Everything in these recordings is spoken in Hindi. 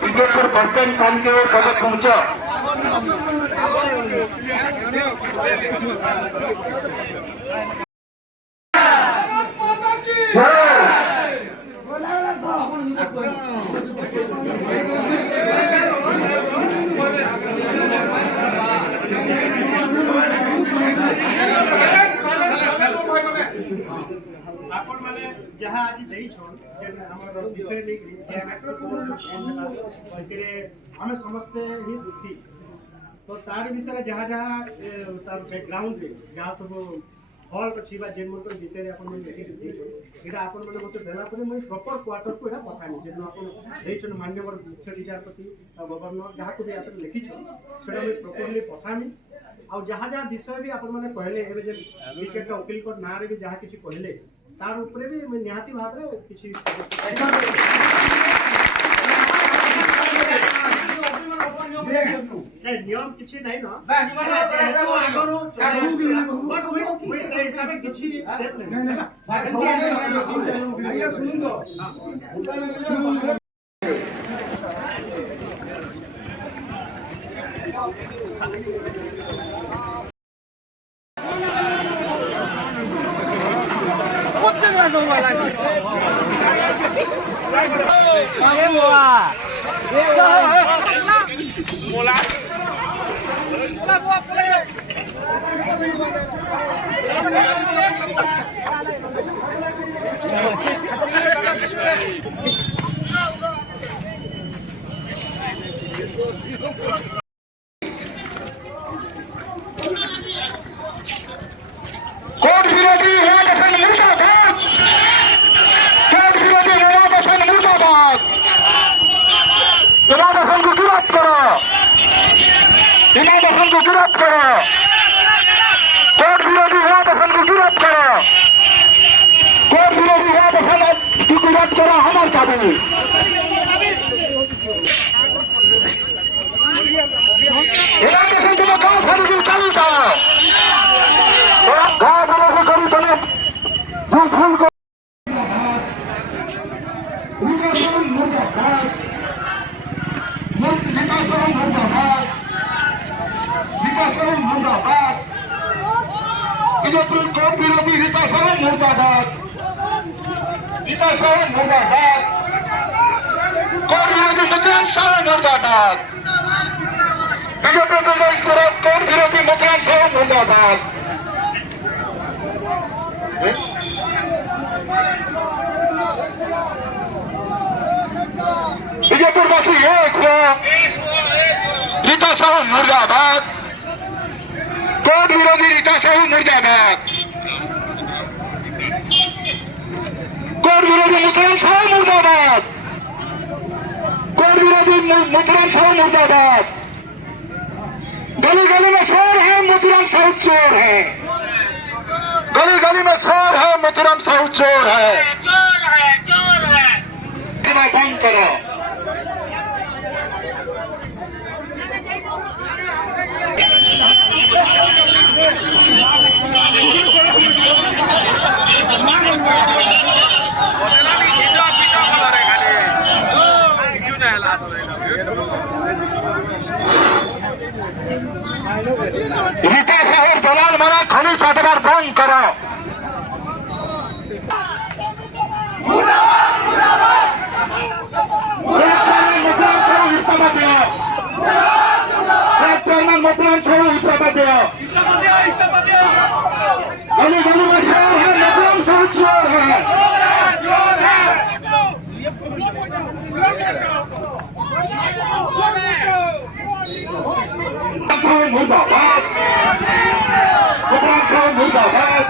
बीजेपुर बस स्टैंड थान की ओर कदम पहुंचा। आपण माने जहाँ आज देइछन जे हमर विषय ले हम समस्ते ही दुखी तो तार विषय जहाँ जहाँ तार बैकग्राउंड रे जहाँ सब हॉल अछि बा जेन मन विषय रे अपन मन लिखि देइछन एटा अपन मन मते देला परे मैं प्रॉपर क्वार्टर को एटा पठानी जेन अपन देइछन माननीय मुख्य विचारपति गवर्नर जहाँ को भी आप लिखिछन सेटा मैं प्रॉपरली पठानी आ जहाँ जहाँ विषय भी अपन माने कहले एबे जे विषयटा वकील को ना रे भी जहाँ किछि कहले तार ऊपर भी मैं निहाती भाव रे किछि नियम किछि नहीं ना जेहेतु आगरो बट वे से हिसाब से किछि स्टेप नहीं आइए सुन दो कोर्ट विरोधी राजस्थान मुर्दाबाद, कोर्ट विरोधी राजस्थान मुर्दाबाद, राजस्थान को गिरफ्तार करो, राजस्थान को गिरफ्तार करो, कोर्ट विरोधी राजस्थान को गिरफ्तार करो, कोर्ट विरोधी राजस्थान को गिरफ्तार करो हमारे काबू। राजस्थान को गाँव खरीदी चालू था गाँव वालों को कभी चले भूल को कोर्ट विरोधी रीता शरण मुर्दाबाद, रीता शरण मुर्दाबाद, कोर्ट विरोधी मुद्रान शरण मुर्दाबाद, बीजेपी प्रदेश कोर्ट विरोधी मुद्रान शरण मुर्दाबाद। बीजेपुरवासी एक हो, रीता साहू मुर्दाबाद, कोर्ट विरोधी रीता साहू मुर्दाबाद, कोर्ट विरोधी मुद्रान साहू मुर्दाबाद, कोर्ट विरोधी मुद्रान साहू मुर्दाबाद। गली गली में शोर है मुद्रान साहू चोर है, गली गली में शोर है मुद्रान साहू चोर है, बंद करो। रीता साहू दलाल मना खली काटबार बंद करो। मतदान छोड़ो इस्तीफा दो, गली गली में शोर है मतदान साहू चोर है, मुर्दाबाद, मुर्दाबाद,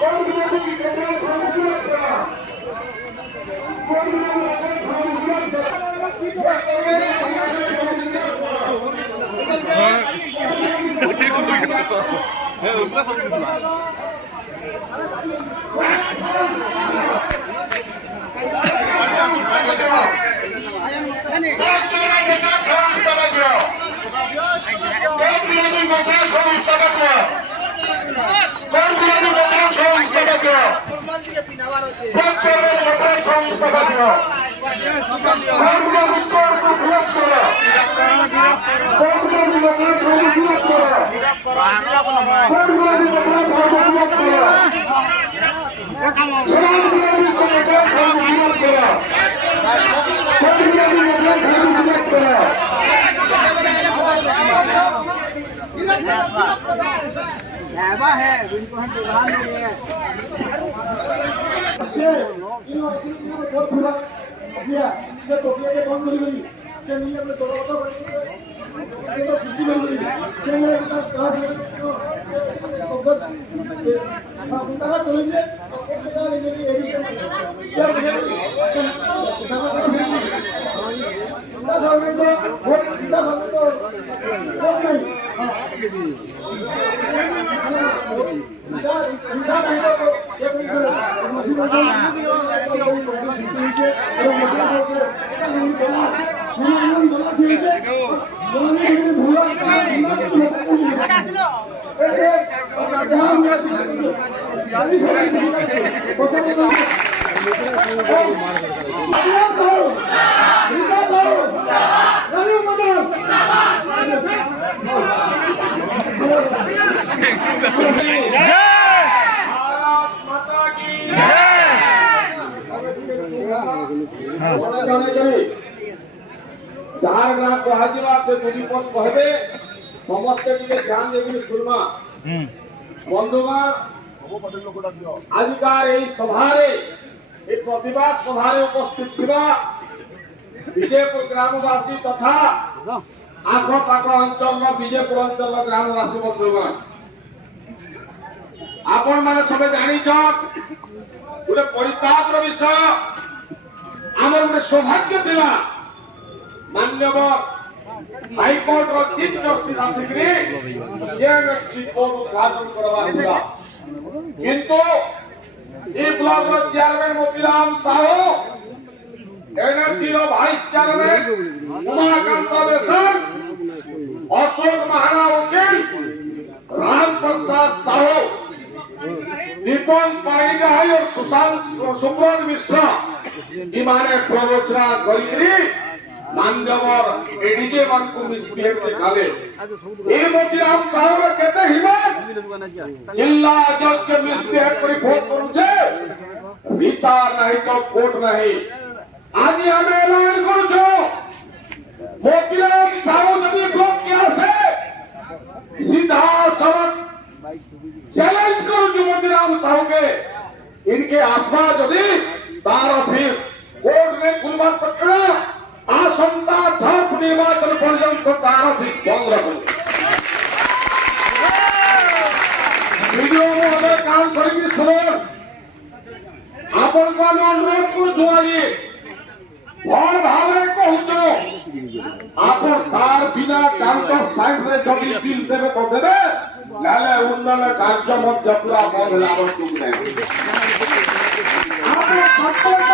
কোন বিরোধী মোতায়েন সহ বিরোধ করা কোন বিরোধী মোতায়েন সহ বিরোধ ঝাড়গ্রাম কুହାଯିବା ସେ ଦୁଇପଦ କହିବେ ସମସ୍ତେ ଟିକେ ଧ୍ୟାନ ଦେଇକି ଶୁଣମା ବନ୍ଧୁଗଣ ଆଜିକାର ଏହି ସଭାରେ এই ପ୍ରତିବାଦ ସଭାରେ ଉପସ୍ଥିତ ଥିବା ବିଜେପୁର ଗ୍ରାମବାସୀ ତଥା ଆଖପାଖ ଅଞ୍ଚଳର ବିଜେପୁର ଅଞ୍ଚଳର ଗ୍ରାମବାସୀ ବନ୍ଧୁଗଣ ଆପଣମାନେ ସବେ ଜାଣିଛନ୍ ଗୋଟେ ପରିତାପର ବିଷୟ ଆମର ଗୋଟେ ସୌଭାଗ୍ୟ ଥିଲା ମାନ୍ୟବର ହାଇକୋର୍ଟର ଚିଫ୍ ଜଷ୍ଟିସ୍ ଆସିକରି କୋର୍ଟ ଉଦ୍ଘାଟନ କରବାର ଥିଲା କିନ୍ତୁ এই ব্লকর চেয়ারম্যান মতিরাম সাহু এনএসির ভাইস চেয়ারম্যান উমাকান্ত বেসন অশোক মাহানা উকিল রাম প্রসাদ সাহু দীপন পাইগাই ও সুব্রত মিশ্র ইমানে প্ররোচনা করি মানজবর এডিজে মানকু মিসবিহেভ দেখালে এই মতিরাম সাহুর কেতে হিমান জিল্লা জজকে মিসবিহেভ করে ভোট করছে ভিতা নাই তো ভোট নাই আজি আমি এলান করছো মতিরাম সাহু যদি ব্লক কে আছে सीधा सड़क चैलेंज करूँ मोतीराम साहू के इनके आत्मा यदि तार फिर कोर्ट में खुलवार पकड़ा आसंता धर्म निर्वाचन पर्यंत तार फिर बंद रखो वीडियो में हमें काम करेंगे सुनो आपन को अनुरोध करूँ आज भर भाव कहूँ आपन तार बिना काउंटर साइड रे जदि बिल देबे तो देबे नाले उन्नयन कार्य मध्य पूरा बंद लागो तुम नहीं आपन सत्तर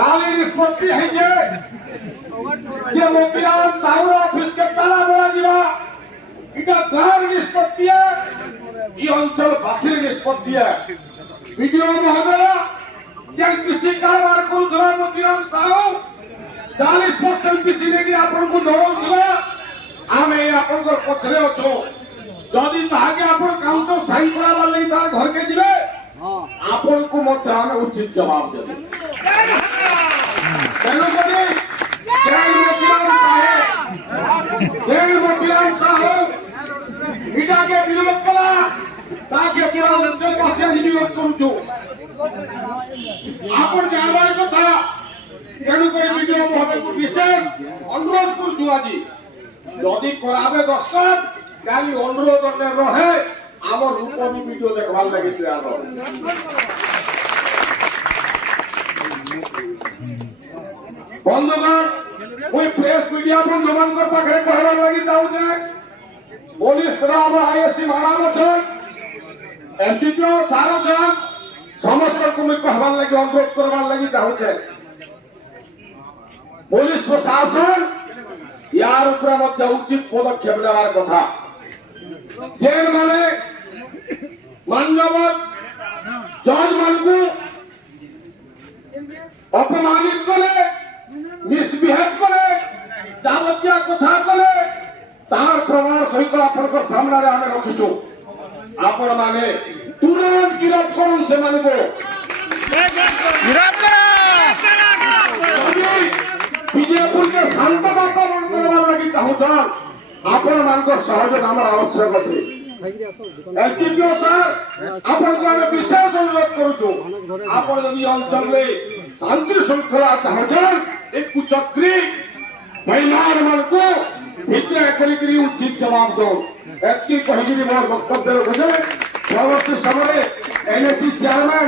काली निष्पत्ति है ये मोतीराम साहू ऑफिस के ताला बोला जीवा इटा ग्राम निष्पत्ति है ये अंचल बासी निष्पत्ति है वीडियो में हमारा जब किसी कारोबार को धरा मोतीराम साहू 40% किसी ने कि आपन को धरोला आमे आपन को पछरे अछो जदी ताके आपन काउंटर साइन कराबा लई तार घर के दिबे आपन को मत आमे उचित जवाब देबे चलो करी जय मोतीराम साहू इटा के विरोध कला ताके पूरा अंचल पासे विरोध करू आपन जानवर কথা তেଣୁ କରି ଭିଡ଼ିଓ ମହତକୁ ବିଶେଷ ଅନୁରୋଧ କରୁଛୁ ଆଜି যদি করাবে দর্শক কালি অনুরোধ রহে আমার রূপবী ভিডিও দেখবার লাগে বন্ধুগণ ওই প্রেস মিডিয়া বন্ধুবান্ধব পাখে কহবার লাগি যাচ্ছে পুলিশ আমার আইএসি মারাম অছেন এমপিপিও স্যার অছেন সমস্ত তুমি কহবার লাগি অনুরোধ করবার লাগি যাচ্ছে পুলিশ প্রশাসন ইয়ার উপরে মধ্যে উচিত পদক্ষেপ নেওয়ার কথা যে মানে মান্যবর জজ মানকু অপমানিত করে মিসবিহেভ করে যাবতীয় কথা কলে তার প্রমাণ সহিত আপনার সামনে আমি রখিছু আপন মানে তুরন্ত গিরফ করুন সেমানকু বিজেপুরকে শান্ত বাতাবরণ করবার লাগি চাহুছন আপন মানকর সহযোগ আমার আবশ্যক আছে এসডিপিও স্যার আপনাকে আমি বিশেষ অনুরোধ করুছু আপন যদি অঞ্চলে শান্তি শৃঙ্খলা চাহুছন এই কুচক্রী বেইমান মানকু ভিতরে করিকি উচিত জবাব দো এসকি কহিকি মোর বক্তব্য রখুছে পরবর্তী সময়ে এনএসি চেয়ারম্যান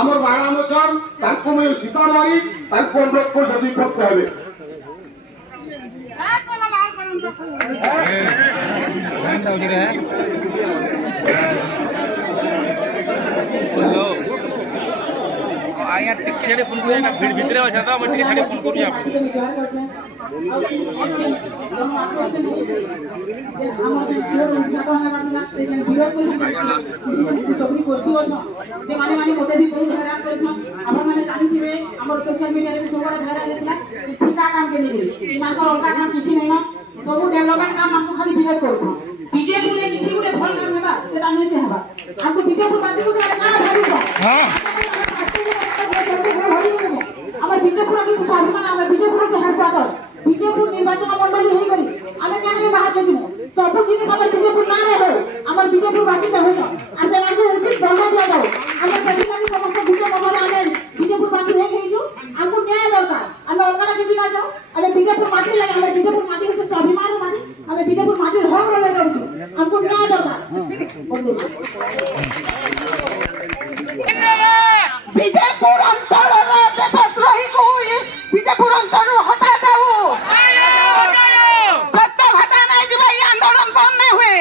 আমার মারামচন তাকে মুই সীতা মারি তাকে অনুরোধ করে যদি করতে হবে आया टिके छाड़ी फोन करिया ना भीड़ भितरे अच्छा था मैं टिके छाड़ी फोन करिया ସବୁ ଡେଭଲପମେଣ୍ଟ କାମ ଆମକୁ ଖାଲି ବିରୋଧ କରୁଛୁ ବିଜେପୁରରେ କିଛି ଗୋଟେ ଭଲ କାମ ହେବା ସେଟା ନେଇ ହେବା ଆମକୁ ବିଜେପୁର ବାତିକୁ କାଣା ଭାବିବ আমার বিজেপুর কিন্তু স্বাভিমান আমার বিজেপুর হেডকোয়ার্টার বিজেপুর নির্বাচন মন্ডলী হয়ে গেলি আমি কেন বাহার দিব সবু জিনিস আমার বিজেপুর না রে আমার বিজেপুর বাকিতে হইল আর সেটাকে উচিত দণ্ড দিয়া দাও আমরা প্রতিকারী সমস্ত বিজেপি মহলে আমি বিজেপুর বাকি হয়ে গেছু আমକୁ ন্যায় দরকার আমি অলগা কিছু না যাও আমি বিজেপুর মাটি লাগে আমার বিজেপুর মাটি হচ্ছে স্বাভিমান মাটি আমি বিজেপুর মাটির হক রয়ে যাচ্ছি আমକୁ ন্যায় দরকার বিজেপুর অঞ্চলର দেশদ্রোহীକୁ বিজেপুর অঞ্চলରୁ হটা যাও সত্য হটা নাই ଯିବ এই আন্দোলন বন্ধ নাই ହୁଏ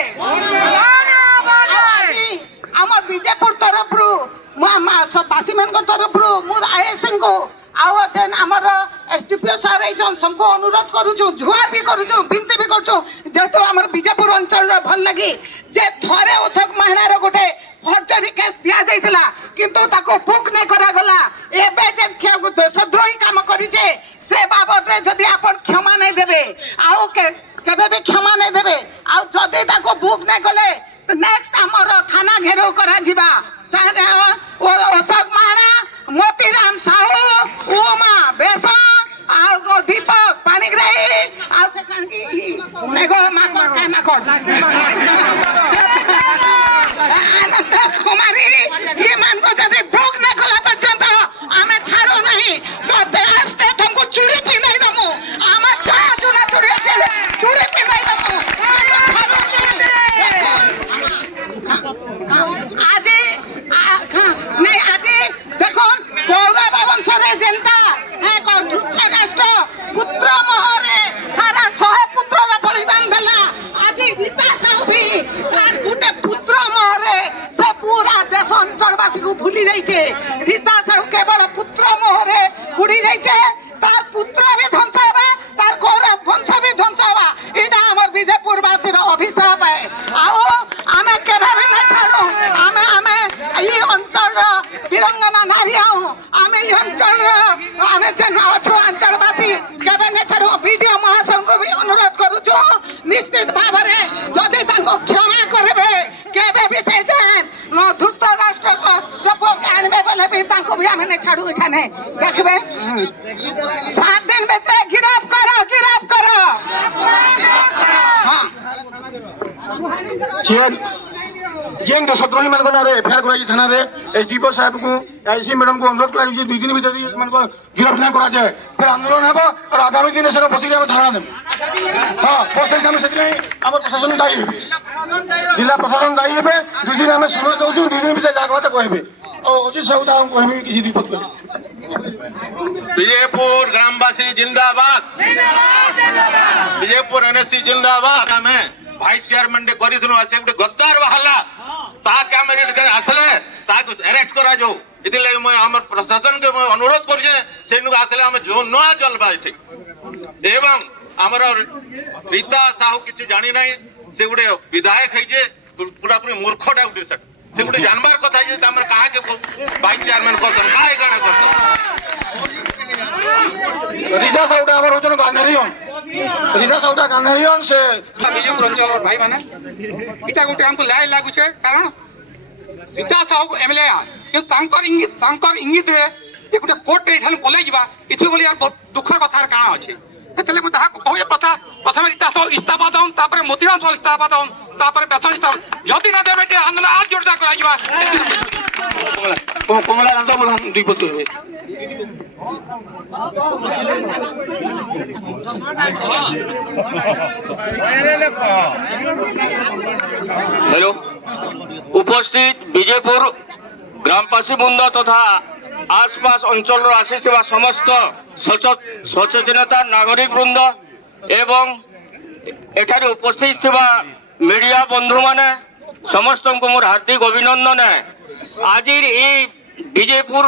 আমার বিজেপুর তরফରୁ বাসীମାନଙ୍କ তরফରୁ ମୁଁ ଆଇଏସ୍ଙ୍କୁ ଆଉ ଆମର ଏସଡିପିଓ ସାର୍ ଏଇଛନ୍ ସମସ୍ତଙ୍କୁ ଅନୁରୋଧ କରୁଛୁ ଜୁହାର ବି କରୁଛୁ ବିନତି ବି କରୁଛୁ ଯେହେତୁ ଆମର ବିଜେପୁର ଅଞ୍ଚଳର ଭଲ ଲାଗି ଯେ ଥରେ ଅଶୋକ ମହିଳାର ଗୋଟେ ଫର୍ଜରୀ କେସ୍ ଦିଆଯାଇଥିଲା କିନ୍ତୁ ତାକୁ ବୁକ୍ ନାଇଁ କରାଗଲା ଏବେ ଯେ ଦେଶଦ୍ରୋହୀ କାମ କରିଛେ ସେ ବାବଦରେ ଯଦି ଆପଣ କ୍ଷମା ନାଇଁ ଦେବେ ଆଉ କେବେ ବି କ୍ଷମା ନାଇଁ ଦେବେ ଆଉ ଯଦି ତାକୁ ବୁକ୍ ନାଇଁ କଲେ ନେକ୍ସଟ ଆମର ଥାନା ଘେରାଉ କରାଯିବା ତାହେଲେ ଅଶୋକ ମହାଣା ମୋତିରାମ ସାହୁ ଉମା ବେଶ ଆଉ ଦୀପକ ପାଣିଗ୍ରାହୀ ଆଉ ସେ ଆନନ୍ଦ କୁମାରୀ ଏମାନଙ୍କୁ ଯଦି ଭୋଗ ନ କଲା ପର୍ଯ୍ୟନ୍ତ ଆମେ ଛାଡୁ ନାହିଁ ତମକୁ ଚୁଡ଼ି ପିନ୍ଧାଇ ଦମୁ ଆମର ଚୁନା ଚୁଡ଼ି ଅଛି ଚୁଡ଼ି ପିନ୍ଧାଇ ଦମୁ ଆଜି ଆଜି ଦେଖୁন କୌରବ ବଂଶରେ ଯେନ୍ତା ଧୃତରାଷ୍ଟ୍ର ପୁତ୍ର ମହରେ ସାରା 100 ପୁତ୍ରର ବଳିଦାନ ଦେଲା ଆଜି ରୀତା ସାହୁ ବି ଗୋଟେ ପୁତ୍ର ମହରେ ସେ ପୁରା ଦେଶ ଅଞ୍ଚଳବାସୀକୁ ଭୁଲି ଯାଇଛେ ରୀତା ସାହୁ କେବଳ ପୁତ୍ର ମହରେ ବୁଡି ଯାଇଛେ ତାର ପୁତ୍ର ବି ଧ୍ୱଂସ ହେବା ତାର କୌରବ ବଂଶ ବି ଧ୍ୱଂସ ହେବା ଏଇଟା ଆମର ବିଜେପୁରବାସୀର ଅଭିଶାପ ଆଉ ଆମେ କେବେ ବି ନା ଛାଡୁ ଆମେ এই অঞ্চলର বীরঙ্গনা নারী আমি এই অঞ্চলର ଆମେ ଯେନ୍ ଅଛୁ ଅଞ୍ଚଳବାସୀ କେବେ ନା ଛାଡୁ ବିଡିଓ ମହାଶୟଙ୍କୁ ବି ଅନୁରୋଧ କରୁଛୁ ନିଶ୍ଚିତ ଭାବରେ ଯଦି ତାଙ୍କୁ କ୍ଷମା କରିବେ କେବେ ବି ସେ ଯାଏଁ ଧୃତ ରାଷ୍ଟ୍ରକୁ ଆଣିବେ ବୋଲେ ବି ତାଙ୍କୁ ବି ଆମେ ନାଇଁ ଛାଡୁ ଏখানে দেখবে 7 দিন ভিতরে গিরফ করো जेन देशद्रोही मान नारे एफआईआर कराई थाना रे एसडीओ साहब को आईसी मैडम को अनुरोध कराई 2 दिन भीतर मान गिरफ्त ना करा जाए फिर आंदोलन हेबो और आगामी दिन से बसी हम धारणा देब। हाँ प्रत्येक आम से आम प्रशासन दायी हे जिला प्रशासन दायी हे 2 दिन आम समय दौर 2 दिन भीतर जाकर कहबे और उचित सौदा हम कहबे किसी विपद कर विजयपुर ग्रामवासी जिंदाबाद विजयपुर एनएससी जिंदाबाद आमे भाइस चेयरमैन डे करिथनु आसे गुटे गद्दार बहाला ताके आमे आसले ताके अरेस्ट करा जाऊ इति लागि मैं हमर प्रशासन के मैं अनुरोध कर जे सेनु आसले हम जो न चलबा इथे एवं हमर रीता साहू किछि जानि नाही से गुटे विधायक है जे पूरा पूरी मूर्खटा उठे सक से गुटे जानबार कथा जे हमर काहे के भाइस चेयरमैन करसन काहे गाना करसन रीता साहूटा हमर होजन गांधारियन रीता साहूटा गांधारियन से विजयपुर अंचल भाई माने इटा गोटे हमको लाय लागु छे कारण रीता साहू एमएलए कि तांकर इंगित रे जे गोटे कोर्ट रे ठाल पलै जिबा इथि बोली यार बहुत दुखर कथा का अछि हेतले म ताहा कहय प्रथा प्रथम रीता साहू इस्तीफा दम तापर मोतीराम साहू इस्तीफा दम तापर बेसन इस्तीफा जति ना देबे आंदोलन आज जोरदार करा जिबा कमला नंद बोला दुईपत हेबे हेलो उपस्थित विजयपुर ग्रामवासी बृंद तथा आसपास अंचल आसीथिबा समस्त सचेतनता नागरिक वृंद एवं एठारे उपस्थित थिबा मीडिया बंधु माने समस्त को मोर हार्दिक अभिनंदन है। आज ये विजयपुर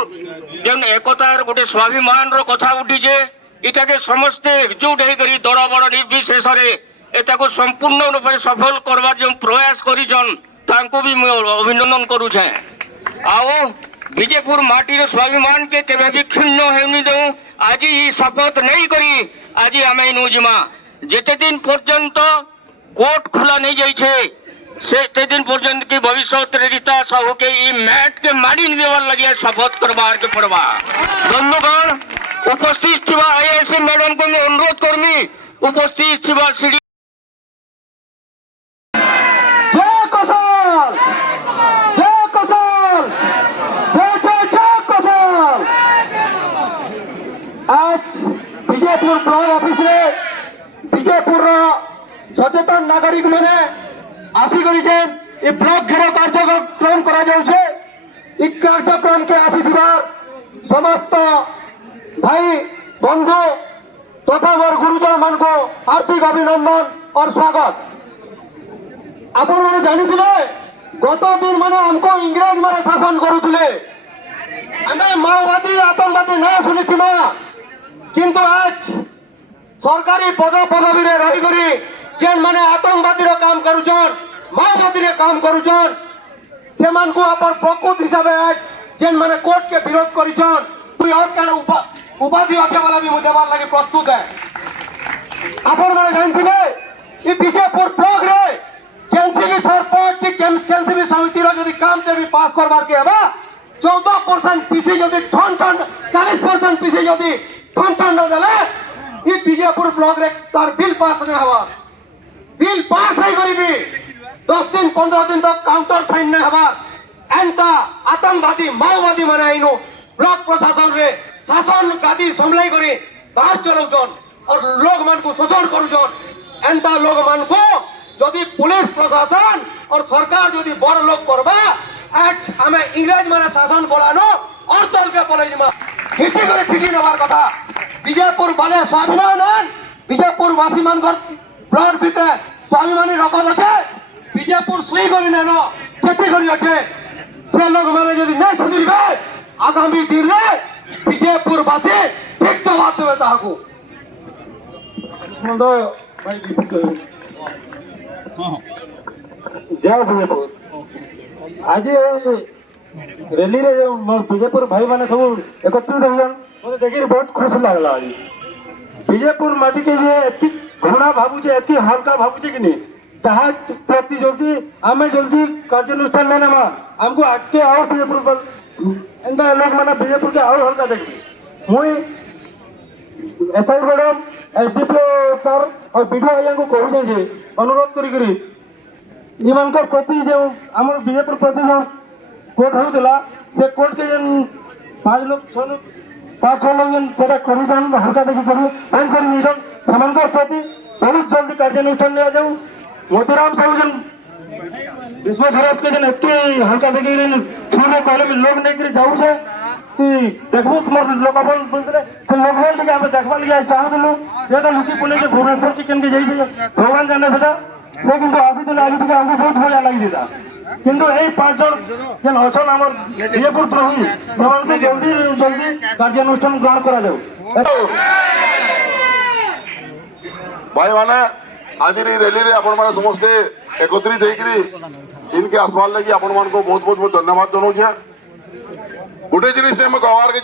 जेन एकतार गोटे स्वाभिमान रो कथा उठीजे इटाके समस्ते एकजुट होकर दल बड़ निर्विशेष एटाको संपूर्ण रूप से सफल करवार जो प्रयास करिछन तांको भी मैं अभिनंदन करूछे। आओ विजयपुर माटीर स्वाभिमान के केबे भी क्षीण हेउनी दऊ आज ही शपथ नहीं करी आज आम इनु जिमा जेते दिन पर्यंत कोर्ट खुला नहीं जाइछे से दिन पर्यंत की भविष्य रीता साहू के मैट के माड़ी देवार लगे शपथ करवार के पड़वा। बंधुगण उपस्थित थिबा आईएएस मैडम को मैं अनुरोध करमी उपस्थित थिबा सीडी जय किसान जय किसान जय जय जय किसान। आज विजयपुर ब्लॉक ऑफिस रे विजयपुर सचेतन नागरिक मैंने आसिक ब्लॉक घेर कार्यक्रम करा कार्यक्रम के आसीथिबा समस्त भाई बंधु तथा मोर गुरुजन मान को हार्दिक अभिनंदन और स्वागत। आपण मैंने जानी गत दिन मैंने हमको इंग्रेज मैंने शासन करुले आम माओवादी आतंकवादी ना शुणी किंतु आज सरकारी पद पदवी रही जेन माने आतंकवादी काम करुचन माओवादी काम करुचन से प्रकृत हिसाब से आज जेन माने कोर्ट के विरोध करिछन उपाधि रखा वाला भी देवार लगे प्रस्तुत है। आपण मैंने जानते ये विजयपुर ब्लॉक रे केनसीबी सरपंच की केनसीबी समिति यदि काम से भी पास करवार के हेबा 14% पीसी यदि ठन 40% पीसी यदि ठन न देले ये विजयपुर ब्लॉक रे तार बिल पास नहीं हवा बिल पास है करीबी 10 दिन 15 दिन तक काउंटर साइन नहीं हवा एंता आतंकवादी माओवादी माने आइनो ब्लॉक प्रशासन रे शासन गादी संभलाई करी बाहर चलाउछन और लोग मान को शोषण करुछन एंता लोग मान को यदि पुलिस प्रशासन और सरकार यदि बड़ लोग करबा आज हमें इंग्रेज माने शासन बोलानो और तल के पलैमा किसी करे फिटी नबार कथा विजयपुर बाले स्वाभिमान विजयपुर वासी मान ब्लड भितर स्वाभिमानी रखल अच्छे विजयपुर सुई करी नेनो खेती करी अच्छे से लोग मैंने यदि नहीं सुधरबे आगामी दिन में विजयपुर वासी ठीक जवाब देवे ताहाकू जय विजयपुर आज रैली रे विजयपुर भाई माने सब एकत्रित होगन मते देखि बहुत खुश लागला। आज विजयपुर माटी के जे एति घृणा भाबुचे एति हल्का भाबुचे कि नहीं ताहा प्रति जल्दी आमे जल्दी कार्यानुष्ठान में नामा हमको आके आओ विजयपुर पर एंदा लोग माने विजयपुर के और हल्का देखि मुई एसआई मैडम एसडीपीओ सर और वीडियो आया को कहू जे अनुरोध करी इमानकर प्रति जो आम बीजेपुर प्रति जो कोर्ट होता से कोर्ट के जेन 5 लोग 6 लोग जेन सेटा करूछन हल्का देखी करू एन कर निजन समानकर प्रति बहुत जल्दी कार्यानुष्ठान लिया जाऊ मोतीराम साहू जेन विश्व भारत के जेन एते हल्का देखी छोड़े कहले कि लोग नहीं कर जाऊ छे कि देखबो तुम लोग अपन बोलते से लोग बोल के हम देखबा लिया चाह दिलु ये तो लुकी पुलिस के भुवनेश्वर के केन के जाई भगवान जाने सेटा से किंतु आदि दिन आदि के हमको बहुत मजा लगी देता किंतु यही 5 जन जेन अछन हमर बीजेपुर प्रभु भगवान को जल्दी जल्दी कार्यानुष्ठान ग्रहण करा जाऊ भाई माने आज रैली रे आपण माने समस्ते एकत्रित होकर इनके आसमान लगी आपण मान को बहुत बहुत धन्यवाद जनाऊ छे गोटे जिनिस में कहवार के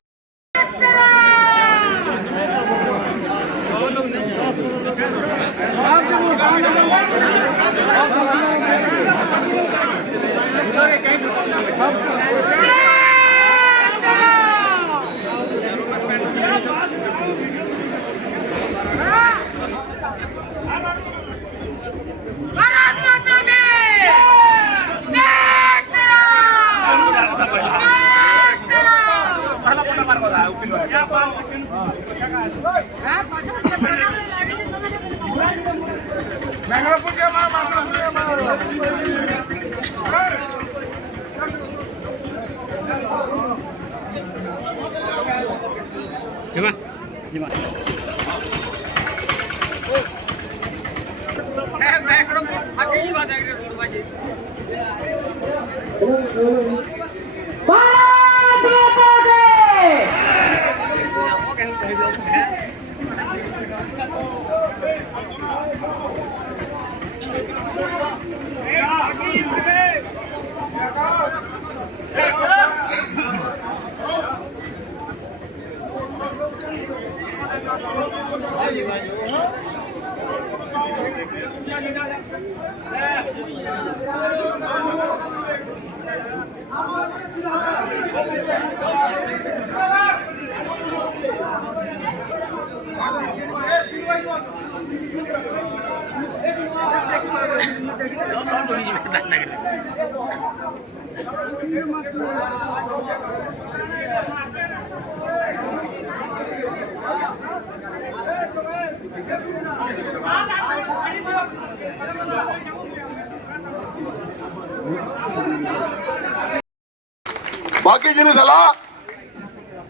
बाकी जिनिस है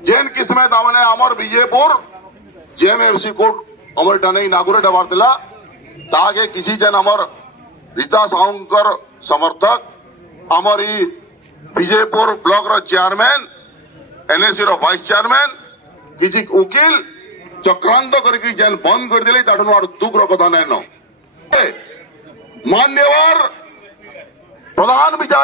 जेन किस्म तामने आमर बीजेपुर जेएमएफसी कोर्ट अमर टाने इनागुरेट हबार दिला ताके किसी जन अमर रीता सावंकर समर्थक अमर ई बीजेपुर ब्लॉक रो चेयरमैन एनएससी रो वाइस चेयरमैन किसी वकील चक्रांत करके जेन बंद कर दिले ताठन और दुख रो कथा नहीं नो मान्यवर प्रधान विचार